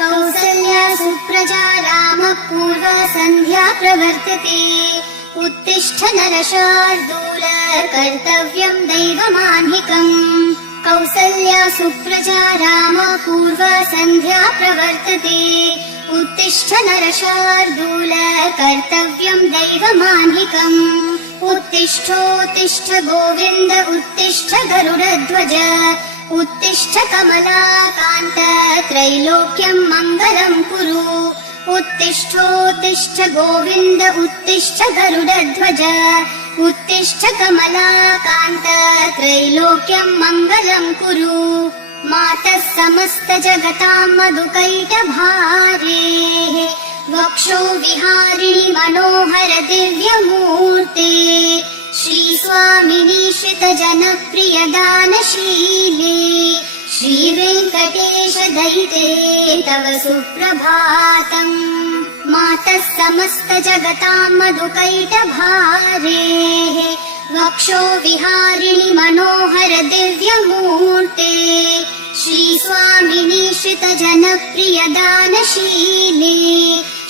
कौसल्या सुप्रजा रामः पूर्वा सन्ध्या प्रवर्तते उत्तिष्ठ नरशार्दूल कर्तव्यम् दैवमाह्निकम् कौसल्या सुप्रजा रामः पूर्वा सन्ध्या प्रवर्तते उत्तिष्ठ नरशार्दूल कर्तव्यम् दैवमाह्निकम् उत्तिष्ठोत्तिष्ठ गोविन्द उत्तिष्ठ गरुडध्वज उत्तिष्ठ कमलाकान्त त्रैलोक्यम् मङ्गलम् कुरु उत्तिष्ठोत्तिष्ठ गोविन्द उत्तिष्ठ गरुडध्वज उत्तिष्ठ कमलाकान्त त्रैलोक्यम् मङ्गलम् कुरु मातः समस्त जगताम् मधुकैटभारेः वक्षो विहारिणि मनोहर दिव्यमूर्ते श्रीस्वामिनि श्रित जनप्रिय दानशीले श्रीवेङ्कटेश दयिते तव सुप्रभातम् मातः समस्त जगताम् मधुकैटभारेः वक्षो विहारिणि मनोहर दिव्यमूर्ते श्रीस्वामिनि श्रित जनप्रिय दानशीले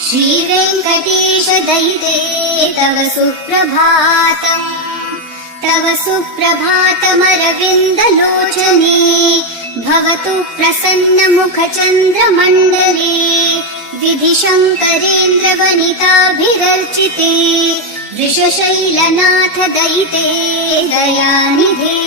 श्रीवेङ्कटेश दयिते तव सुप्रभातम् तव सुप्रभातमरविन्दलोचने भवतु प्रसन्न मुखचन्द्रमण्डले विधिशङ्करेन्द्र वनिताभिरर्चिते वृषशैलनाथ दयिते दयानिधे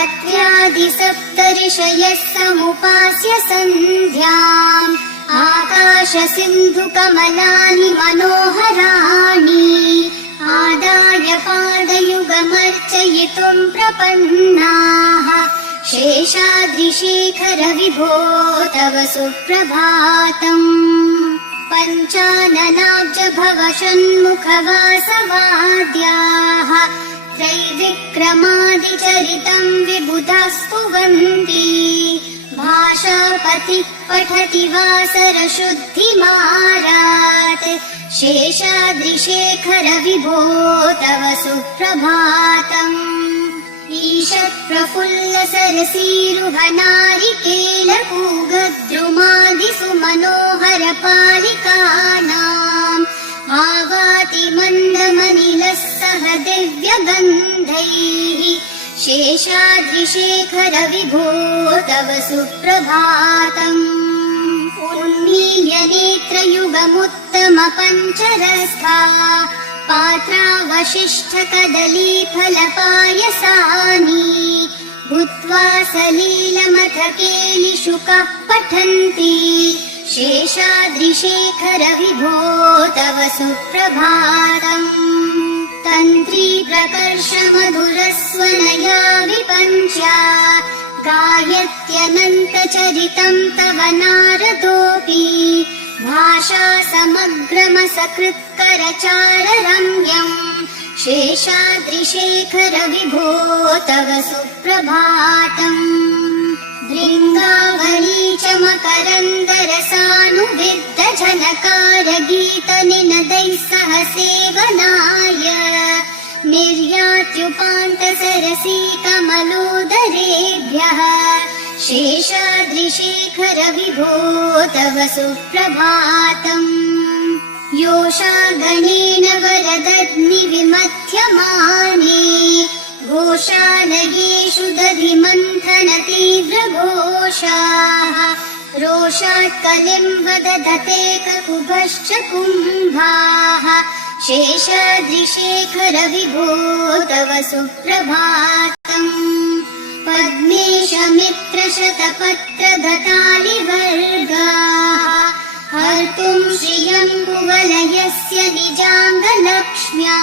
अत्र्यादि सप्तऋषयः समुपास्य सन्ध्याम् आकाश सिन्धु कमलानि मनोहराणि आदाय पादयुगमर्चयितुम् प्रपन्नाः शेषाद्रिशेखर विभो तव सुप्रभातम् पञ्चाननाब्ज भव षण्मुखवासवाद्याः त्रैविक्रमादिचरितम् विबुधास्तुवन्ति भाषापतिः पठति वासरशुद्धिमारात् शेषाद्रिशेखर विभो तव सुप्रभातम् ईषत्प्रफुल्ल सरसीरुहनारिकेलपूगद्रुमादिषु मनोहर पालिकानाम् आवाति मन्दमनिलः सह दिव्यगन्धैः शेषाद्रिशेखर विभो तव सुप्रभातम् उन्मील्य नेत्रयुगमुत्तम पञ्चरस्था पात्रावशिष्ठ कदलीफलपायसानि भूत्वा सलीलमथकेलिशुकः पठन्ति शेषाद्रिशेखर विभो तव सुप्रभातम् तन्त्री प्रकर्ष मधुरस्वनया विपञ्च्या गायत्यनन्तचरितम् तव नारदोऽपि भाषा समग्रमसकृत्करचार रम्यम् शेषाद्रिशेखर विभो तव सुप्रभातम् भृङ्गावली च मकरन्दरसानुविद्ध झनकार गीतनिनदैः सह सेवनाय निर्यात्युपान्त सरसी कमलोदरेभ्यः शेषाद्रिशेखर विभो तव सुप्रभातम् योषा गणेन वरदग्नि विमथ्यमाने घोषालयेषु दधिमन्थन तीव्रघोषाः रोषात् कलिम् वदधते ककुभश्च कुम्भाः शेषाद्रिशेखर विभो तव सुप्रभातम् पद्मेशमित्रशतपत्रगतालिवर्गाः हर्तुम् श्रियम् कुवलयस्य निजाङ्गलक्ष्म्या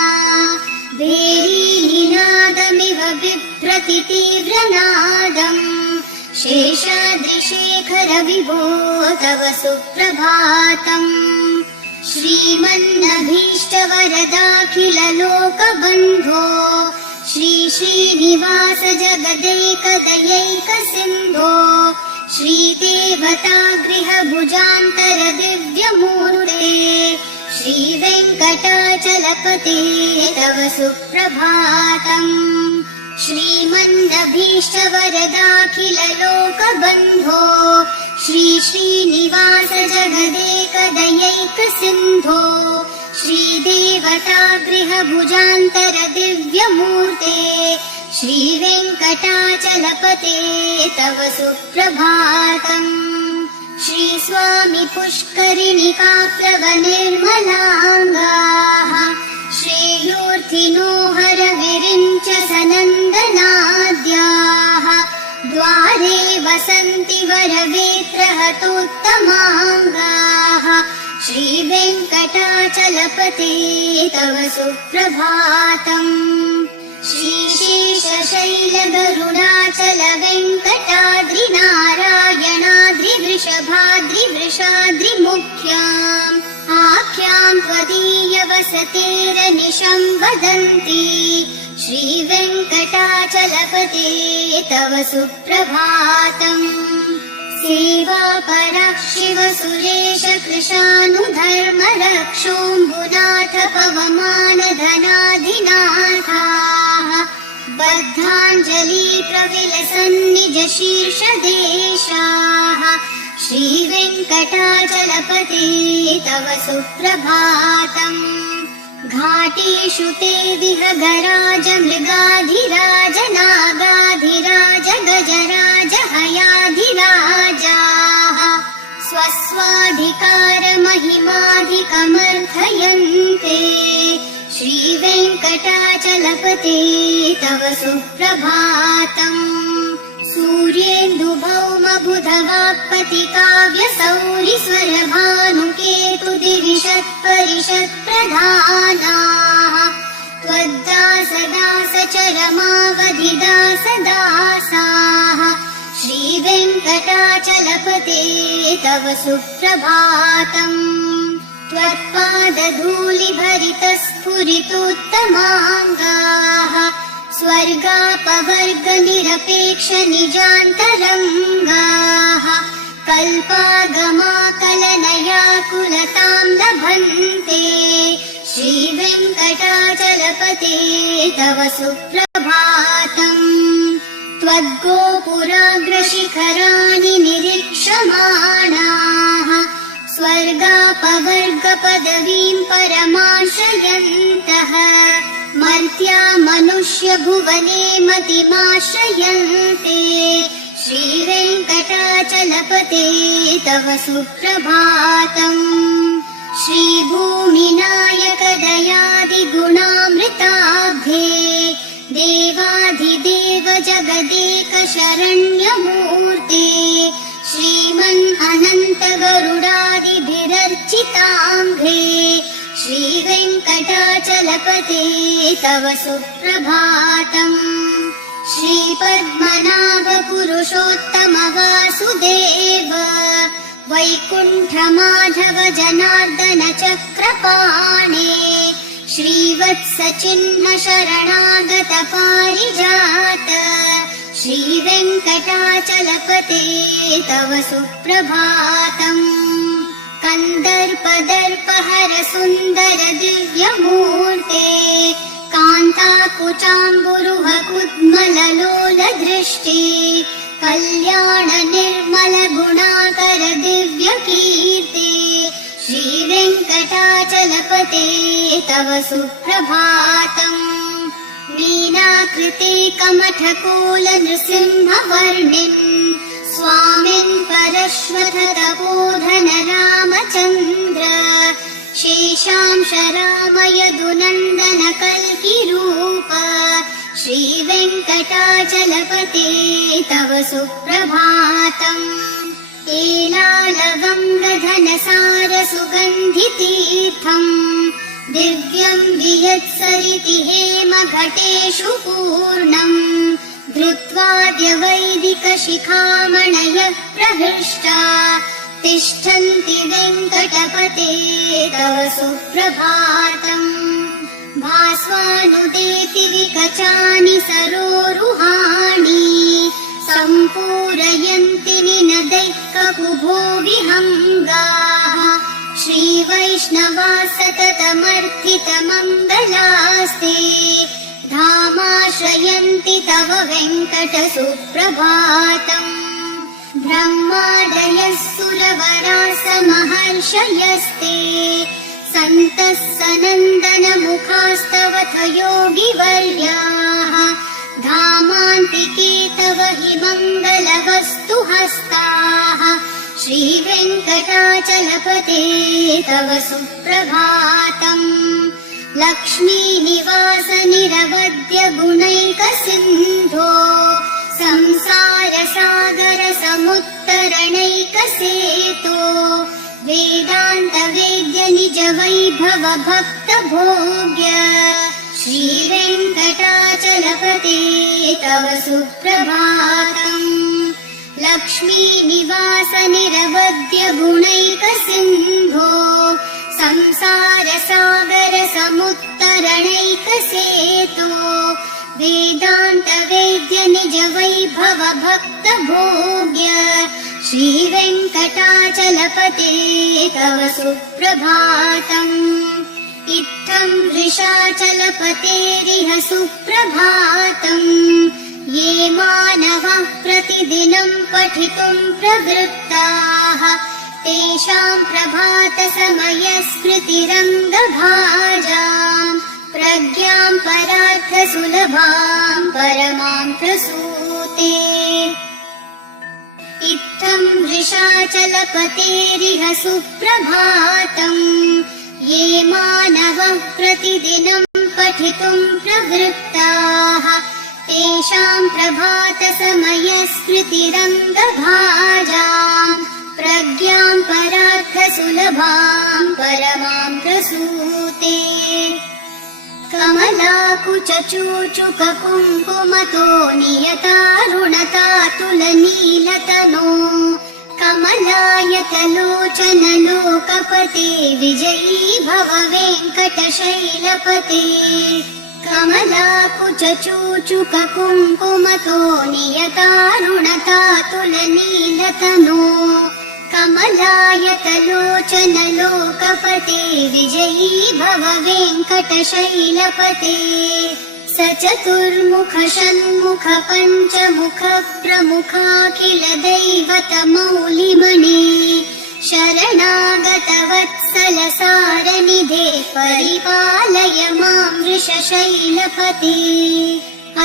भेरीनिनादमिव बिभ्रति तीव्रनादम् शेषाद्रिशेखर विभो तव सुप्रभातम् श्रीमन्नभीष्टवरदाखिल लोकबन्धो श्री श्रीनिवास जगदेकदयैक सिन्धो श्रीदेवतागृह भुजान्तर दिव्यमूर्ते श्रीवेङ्कटाचलपते तव सुप्रभातम् श्रीमन्नभीष्टवरदाखिल लोक लोकबन्धो श्री श्रीनिवास जगदेकदयैक सिन्धो श्रीदेवतागृहभुजान्तर दिव्यमूर्ते श्रीवेङ्कटाचलपते तव सुप्रभातम्। श्रीस्वामी पुष्करिणिकाप्लव निर्मलाङ्गाः श्रेयोर्थिनो हरविरिञ्च सनन्दनाद्याः द्वारे वसन्ति वरवेत्रहतोत्तमाङ्गाः श्रीवेङ्कटाचलपते तव सुप्रभातम्। श्रीशेषशैलगरुडाचल वेङ्कटाद्रिनारायणाद्रिवृषभाद्रिवृषाद्रिमुख्याम् आख्याम् त्वदीयवसतेरनिशम् वदन्ति श्रीवेङ्कटाचलपते तव सुप्रभातम्। सेवापरः शिव सुरेश कृशानुधर्म रक्षोऽम्बुनाथ पवमान धनाधिनाथाः बद्धाञ्जलि प्रविलसन्निज शीर्षदेशाः श्रीवेङ्कटाचलपते तव सुप्रभातम्। घाटेषु ते विहगराज मृगाधिराज नागाधिराज गजराज हयाधिराजाः स्वस्वाधिकार महिमाधिकमर्थयन्ते श्रीवेङ्कटाचलपते तव सुप्रभातम्। सूर्येन्दुभौमबुधवाक्पति काव्यसौरि स्वरभानुकेतुदिविषत्परिषत्प्रधानाः त्वद्दासदासचरमावधिदासदासाः श्रीवेङ्कटाचलपते तव सुप्रभातम्। त्वत्पादधूलिभरितस्फुरितोत्तमाङ्गाः स्वर्गापवर्गनिरपेक्ष निजान्तरङ्गाः कल्पागमाकलनयाकुलतां लभन्ते श्रीवेङ्कटाचलपते तव सुप्रभातम्। त्वद्गोपुराग्रशिखराणि निरीक्षमाणाः स्वर्गापवर्गपदवीं परमाश्रयन्तः मर्त्या मनुष्यभुवने मतिमाश्रयन्ते श्रीवेङ्कटाचलपते तव सुप्रभातम्। श्रीभूमिनायक दयादिगुणामृताब्धे देवाधिदेव जगदेक शरण्यमूर्ते श्रीमन् अनन्त गरुडादिभिरर्चिताङ्घ्रे श्रीवेङ्कटाचलपते तव सुप्रभातम्। श्रीपद्मनाभ पुरुषोत्तम वासुदेव वैकुण्ठमाधव जनार्दन चक्रपाणे श्रीवत्सचिह्न शरणागत पारिजात श्रीवेङ्कटाचलपते तव सुप्रभातम्। कन्दर्पदर्पहर सुन्दर दिव्यमूर्ते कान्ताकुचाम्बुरुह कुड्मललोल दृष्टि कल्याण निर्मल गुणाकर दिव्यकीर्ते श्रीवेङ्कटाचलपते तव सुप्रभातम्। मीनाकृते कमठकोल नृसिंहवर्णिन् स्वामिन् परश्वथ तपोधन रामचन्द्र शेषांश रामयदुनन्दन कल्किरूप श्रीवेङ्कटाचलपते तव सुप्रभातम्। एलालवङ्गधनसार सुगन्धितीर्थम् दिव्यम् वियत्सरिति हेमघटेषु पूर्णम् धृत्वाद्य वैदिक शिखामणयः प्रहृष्टा तिष्ठन्ति वेङ्कटपते तव सुप्रभातम्। भास्वानुदेति विकचानि सरोरुहाणि सम्पूरयन्ति निनदैककुभो विहङ्गाः श्रीवैष्णवा सततमर्थितमङ्गलास्ते धामाश्रयन्ति तव वेङ्कट सुप्रभातम्। समहर्षयस्ते सन्तः सनन्दनमुखास्तवथ योगिवर्याः धामान्तिके तव हि मङ्गलवस्तुहस्ताः श्रीवेङ्कटाचलपते तव सुप्रभातम् लक्ष्मीनिवास निरवद्य गुणैकसिन्धो संसारसागर समुत्तरणैकसेतो वेदान्तवेद्य निज वैभव भक्तभोग्य श्रीवेङ्कटाचलपते तव सुप्रभातम् लक्ष्मीनिवास निरवद्य गुणैकसिन्धो संसारसागर समुत्तरणैकसेतो वेदान्तवेद्य निज वैभव भक्तभोग्य श्रीवेङ्कटाचलपते तव सुप्रभातम् इत्थं वृषाचलपतेरिह सुप्रभातम् ये मानवः प्रतिदिनं पठितुं प्रवृत्ताः तेषां प्रभातसमयस्मृतिरङ्गभाजाम् प्रज्ञां परार्थसुलभां परमां प्रसूते इत्थं वृषाचलपतेरिह सुप्रभातम् ये मानवः प्रतिदिनं पठितुं प्रवृत्ताः तेषां प्रभातसमयस्मृतिरङ्गभाजाम् प्रज्ञां परार्थसुलभां परमां प्रसूते कमलाकुचूचुककुङ्कुमतो नियतारुणतातुलनीलतनो कमलायतलोचनलोकपते विजयी भव वेङ्कटशैलपते कमलाकुचूचुककुङ्कुमतो नियतारुणतातुलनीलतनो कमलायतलोचनलोकपते विजयी भव वेङ्कटशैलपते स चतुर्मुख षण्मुख पञ्चमुख प्रमुखाखिल दैवतमौलिमणे शरणागतवत्सल सारनिधे परिपालय मां वृषशैलपते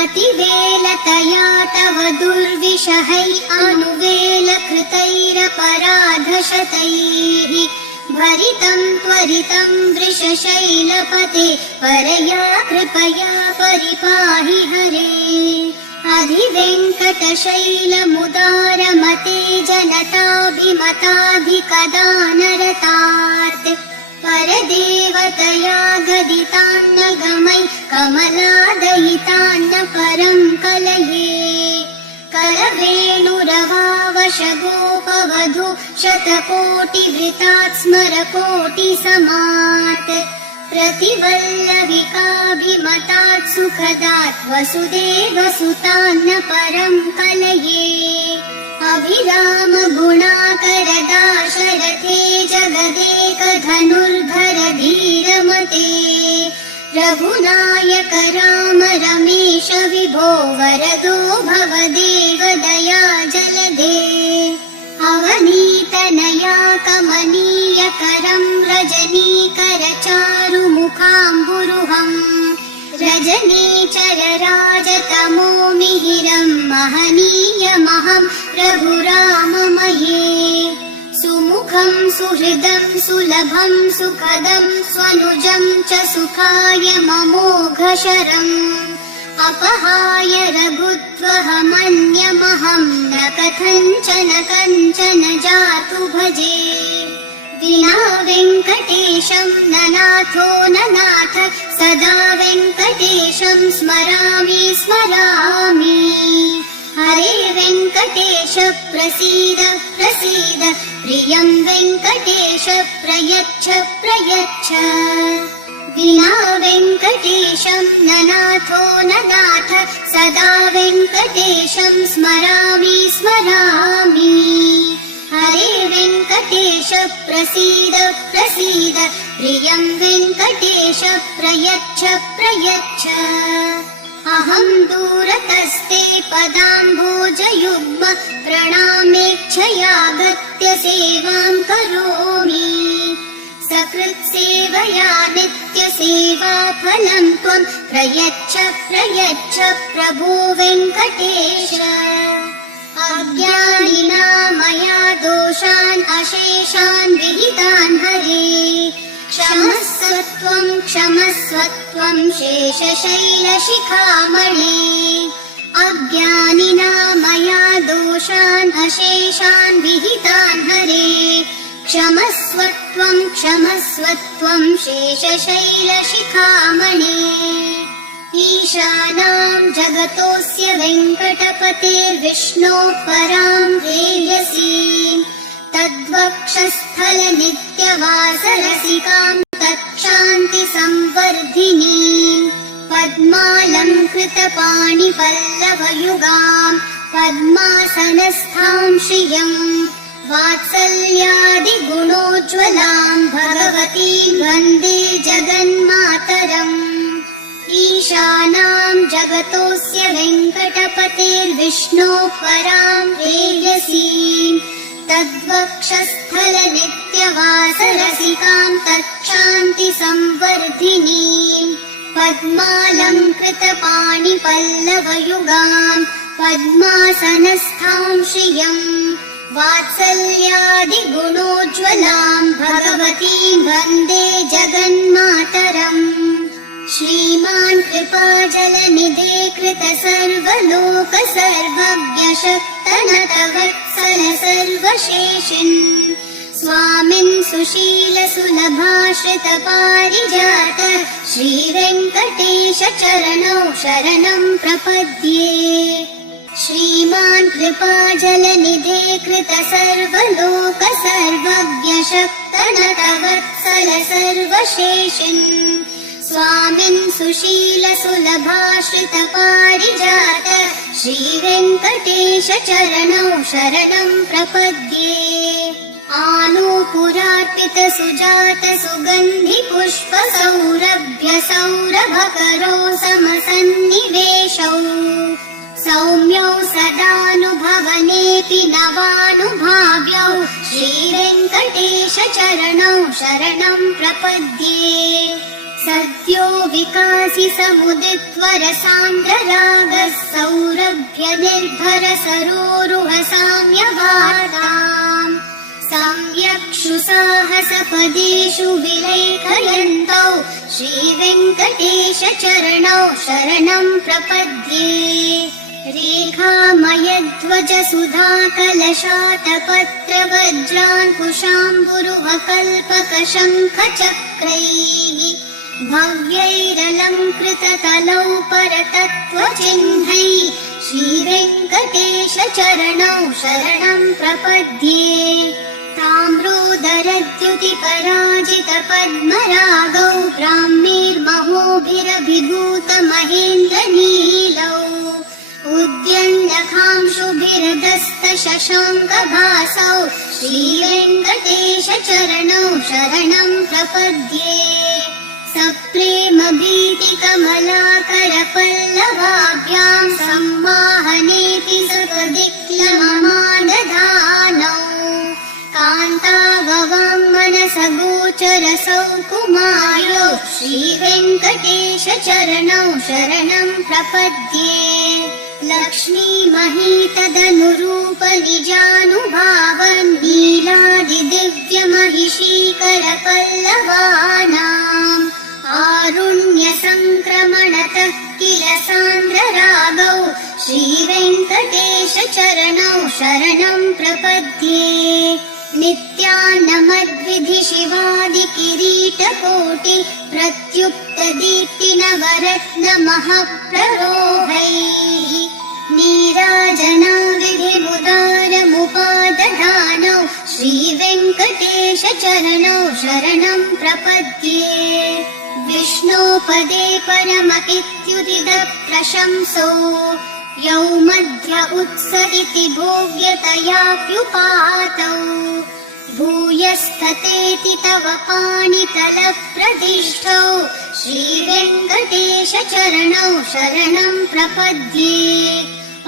अतिवेलतया तव दुर्विषहै अनुवेलकृतैरपराधशतैः भरितं त्वरितं वृषशैलपते परया कृपया परिपाहि हरे अधिवेङ्कटशैलमुदारमते जनताभिमताधिकदानरतात् परदेवतया गदितान्नगमै कमलादयितान्न परं कलये करवेणुरवावशगोपवधू शतकोटिवृतात् स्मरकोटिसमात् प्रतिवल्लविकाभिमतात् सुखदात् वसुदेवसुतान्न परं कलये अभिराम गुणाकरदाशरथे जगदेकधनुर्धर धीरमते रघुनायक राम रमेश विभो वरदो भवदेव दया जलधे अवनीतनया कमनीयकरं रजनीकर चारुमुखाम्बुरुहम् रजनीचर राजतमो मिहिरं महनीयमहं रघुराममहे सुमुखं सुहृदं सुलभं सुखदं स्वनुजं च सुखाय ममोघशरम् अपहाय रघुत्वहमन्यमहं न कथञ्चन कञ्चन जातु भजे विना वेङ्कटेशं ननाथो ननाथ सदा वेङ्कटेशं स्मरामि स्मरामि हरे वेङ्कटेश प्रसीद प्रसीद प्रियं वेङ्कटेश प्रयच्छ प्रयच्छ विना वेङ्कटेशं ननाथो ननाथ सदा वेङ्कटेशं स्मरामि स्मरामि हरे वेङ्कटेश प्रसीद प्रसीद प्रियं वेङ्कटेश प्रयच्छ प्रयच्छ अहं दूरतस्ते पदाम्भोजयुग्म प्रणामेच्छ स्वेच्छयागत्य सेवां करोमि। सकृत्सेवया नित्यसेवा फलं त्वं प्रयच्छ प्रयच्छ प्रभो वेङ्कटेश। अज्ञानिना मया दोषान् अशेषान् विहितान् हरे, क्षमस्व त्वं शेषशैलशिखामणे। अज्ञानिना मया दोषान् अशेषान् विहितान् हरे, क्षमस्व त्वं शेषशैलशिखामणे। ईशानां जगतोऽस्य वेङ्कटपतेर्विष्णोः परां प्रेयसीं, तद्वक्षस्थलनित्यवासरसिकां तत्क्षान्तिसंवर्धिनीं, पद्मालङ्कृतपाणिपल्लवयुगां पद्मासनस्थां श्रियं, वात्सल्यादिगुणोज्ज्वलां भगवतीं वन्दे जगन्मातरम्। ईशानां जगतोऽस्य वेङ्कटपतेर्विष्णोः परां प्रेयसीं, तद्वक्षस्थलनित्यवासरसिकां तत्क्षान्तिसंवर्धिनीं, पद्मालङ्कृतपाणिपल्लवयुगां पद्मासनस्थां श्रियं, वात्सल्यादिगुणोज्ज्वलां भगवतीं वन्दे जगन्मातरम्। श्रीमान् कृपाजलनिधे कृतसर्वलोक सर्वज्ञशक्तनतवत्सल सर्वशेषिन्, स्वामिन् सुशीलसुलभाश्रितपारिजात श्रीवेङ्कटेश चरणौ शरणं प्रपद्ये। श्रीमान् कृपाजलनिधे कृतसर्वलोक सर्वज्ञशक्तनतवत्सल सर्वशेषिन्, स्वामिन् सुशीलसुलभाश्रितपारिजात श्रीवेङ्कटेश चरणौ शरणं प्रपद्ये। आनूपुरार्पितसुजात सुगन्धिपुष्पसौरभ्य सौरभकरौ समसन्निवेशौ, सौम्यौ सदानुभवनेऽपि नवानुभाव्यौ श्रीवेङ्कटेश चरणौ शरणं प्रपद्ये। सद्यो विकासि समुदित्वरसान्द्ररागः सौरभ्य निर्भर सरोरुह साम्यवादाम्, सम्यक्षु साहसपदेषु विलेखयन्तौ श्रीवेङ्कटेश चरणौ शरणं प्रपद्ये। रेखामयध्वज सुधाकलशातपत्रवज्राङ्कुशाम्बुरुहकल्पकशङ्खचक्रैः, भव्यैरलङ्कृततलौ परतत्त्वचिह्नैः श्रीवेङ्कटेश चरणौ शरणं प्रपद्ये। ताम्रोदरद्युतिपराजितपद्मरागौ ब्राह्मीर्महोभिरभिभूतमहेन्द्रनीलौ, उद्यन्नखांशुभिर्दस्तशशाङ्कभासौ श्रीवेङ्कटेश चरणौ शरणं प्रपद्ये। सप्रेमभीतिकमलाकरपल्लवाभ्यां सम्माहनेऽपि सपदिक्लममादधानौ, कान्ताववाङ्मनसगोचरसौ कुमार्यौ श्रीवेङ्कटेश चरणौ शरणं प्रपद्ये। लक्ष्मीमहीतदनुरूपनिजानुभावन्नीलादिदिव्यमहिषीकरपल्लवानाम्, आरुण्यसङ्क्रमणतः किल सान्द्ररागौ श्रीवेङ्कटेश चरणौ शरणं प्रपद्ये। नित्यान्नमद्विधि शिवादिकिरीटकोटि प्रत्युक्तदीप्तिनवरत्नमहाप्ररोहैः, नीराजनाविधिमुदारमुपादधानौ श्रीवेङ्कटेश चरणौ शरणं प्रपद्ये। विष्णोपदे परम इत्युदितः प्रशंसो, यौ मध्य उत्स इति भोग्यतयाप्युपातौ, भूयस्थतेति तव पाणितलप्रदिष्टौ श्रीवेङ्कटेश चरणौ शरणं प्रपद्ये।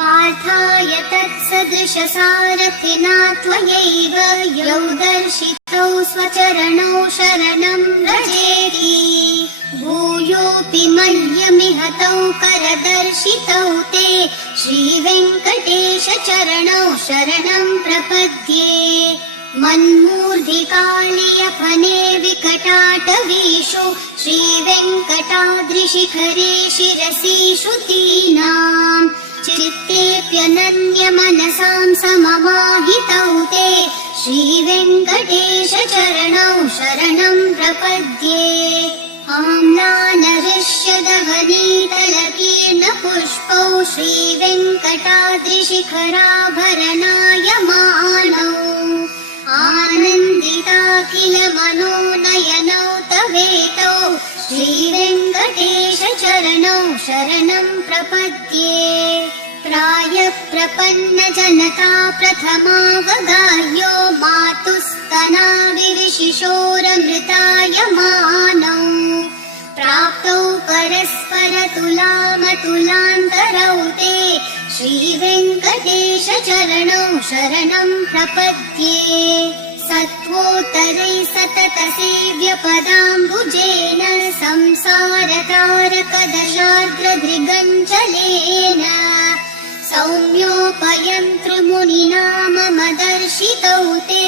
पार्थाय तत्सदृशसारथिना त्वयैव यौ दर्शितौ स्वचरणौ शरणं व्रजेति भूयोऽपि मह्यमिह तौ करदर्शितौ ते श्रीवेङ्कटेश चरणौ शरणं प्रपद्ये मन्मूर्धिकालियफने विकटाटवीषु श्रीवेङ्कटाद्रिशिखरे शिरसि श्रुतीनाम् चित्तेऽप्यनन्यमनसां सममाहितौ ते श्रीवेङ्कटेश चरणौ शरणं प्रपद्ये आम्लानहृष्यदवनीतलकीर्णपुष्पौ श्रीवेङ्कटाद्रिशिखराभरणायमानौ आनन्दिताखिल मनोनयनौ तवेतौ श्रीवेङ्कटेश चरणौ शरणं प्रपद्ये प्रायप्रपन्नजनता प्रथमावगाह्यो मातुस्तनाविशिशोरमृतायमानौ प्राप्तौ परस्परतुलामतुलान्तरौ ते श्रीवेङ्कटेश चरणौ शरणं प्रपद्ये सत्त्वोत्तरै सततसेव्यपदाम्बुजेन संसारतारकदशार्द्रदृगञ्जलेन सौम्योपयन्तृमुनिना मम दर्शितौ ते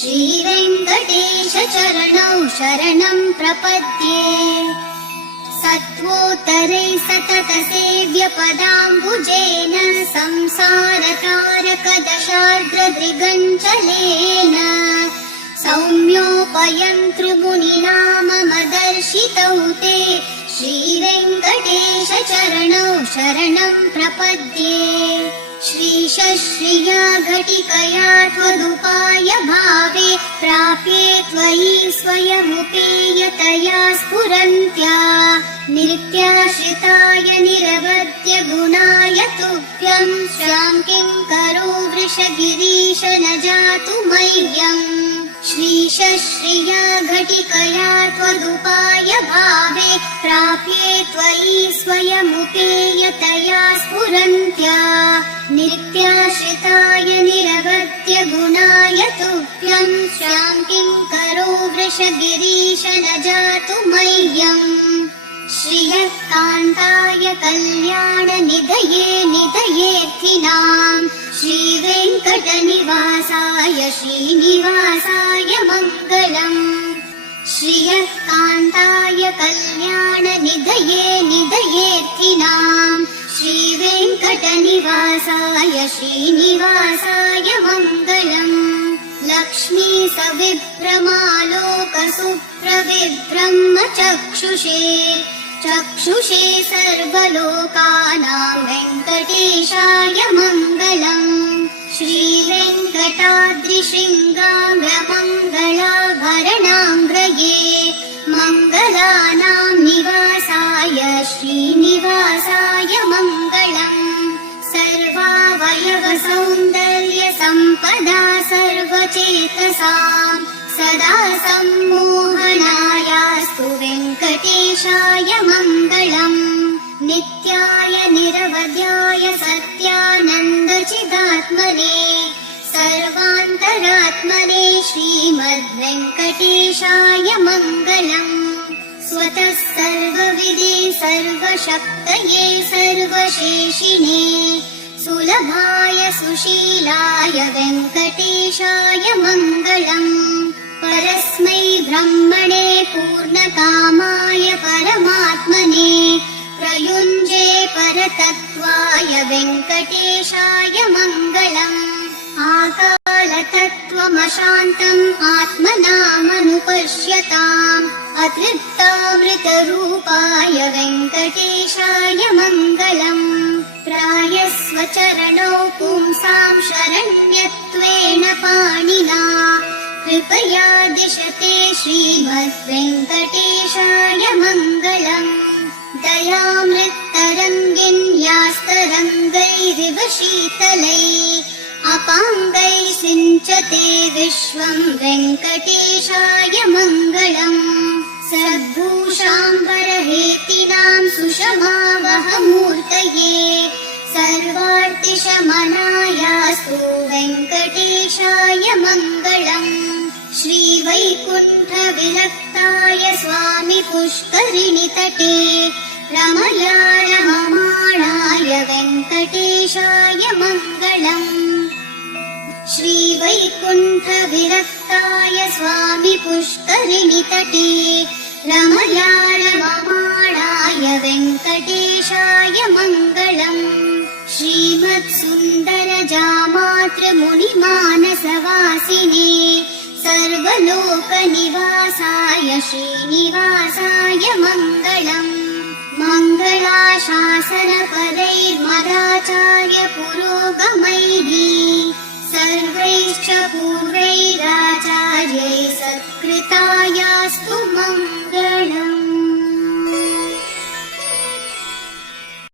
श्रीवेङ्कटेश चरणौ शरणं प्रपद्ये सत्त्वोत्तरै सततसेव्यपदाम्बुजेन संसारतारकदशार्द्रदृगञ्जलेन सौम्योपयन्तृमुनिना मम दर्शितौ ते श्रीवेङ्कटेश चरणौ शरणं प्रपद्ये श्रीशश्रिया घटिकया त्वदुपाय भावे प्राप्ये त्वयि स्वयमुपेयतया स्फुरन्त्या नित्याश्रिताय निरवद्य गुणाय तुभ्यं स्वां किङ्करो वृषगिरीश न जातु मह्यम् श्रीशश्रिया घटिकया त्वदुपाय भावे प्राप्ये त्वयि स्वयमुपेयतया स्फुरन्त्या नित्याश्रिताय निरवद्य गुणाय तुभ्यं स्वां किङ्करो वृषगिरीश न जातु मह्यम् श्रियः कान्ताय कल्याणनिधये निधयेऽर्थिनाम् श्रीवेङ्कटनिवासाय श्रीनिवासाय मङ्गलम् श्रियः कान्ताय कल्याणनिधये निधयेऽर्थिनाम् श्रीवेङ्कटनिवासाय श्रीनिवासाय मङ्गलम् लक्ष्मी सविभ्रमालोकसुप्रविभ्रम चक्षुषे चक्षुषे सर्वलोकानां वेङ्कटेशाय मङ्गलम् श्रीवेङ्कटाद्रिशृङ्गाग्रमङ्गलाभरणाङ्ग्रये मङ्गलानां निवासाय श्रीनिवासाय मङ्गलम् सर्वावयवसौन्दर्यसम्पदा सर्वचेतसां सदा सम्मोहनायास्तु वेङ्कटेशाय मङ्गलम् नित्याय निरवध्याय सत्यानन्दचिदात्मने सर्वान्तरात्मने श्रीमद्वेङ्कटेशाय मङ्गलम् स्वतः सर्वविदे सर्वशक्तये सर्वशेषिणे सुलभाय सुशीलाय वेङ्कटेशाय मङ्गलम् परस्मै ब्रह्मणे पूर्णकामाय परमात्मने प्रयुञ्जे परतत्त्वाय वेङ्कटेशाय मङ्गलम् आकालतत्त्वमशान्तम् आत्मनामनुपश्यताम् अतृप्तामृतरूपाय वेङ्कटेशाय मङ्गलम् प्रायस्वचरणौ पुंसां शरण्यत्वेन पाणिना कृपया दिशते श्रीमद्वेङ्कटेशाय मङ्गलम् दयामृत्तरङ्गिन्यास्तरङ्गैरिव शीतलैः अपाङ्गैः सिञ्चते विश्वं वेङ्कटेशाय मङ्गलम् सद्भूषाम्बरहेतिनां सुषमावहमूर्तये सर्वार्तिशमनायास्तु वेङ्कटेशाय मङ्गलम्। श्रीवैकुण्ठविरक्ताय स्वामि पुष्करिणीतटे रमया रममाणाय वेङ्कटेशाय मङ्गलम्। श्रीवैकुण्ठविरक्ताय स्वामि पुष्करिणीतटे रमया रममाणाय वेङ्कटेशाय मङ्गलम्। श्रीमत्सुन्दरजामातृमुनिमानसवासिने सर्वलोकनिवासाय श्रीनिवासाय मङ्गलम्। मङ्गलाशासनपदैर्मा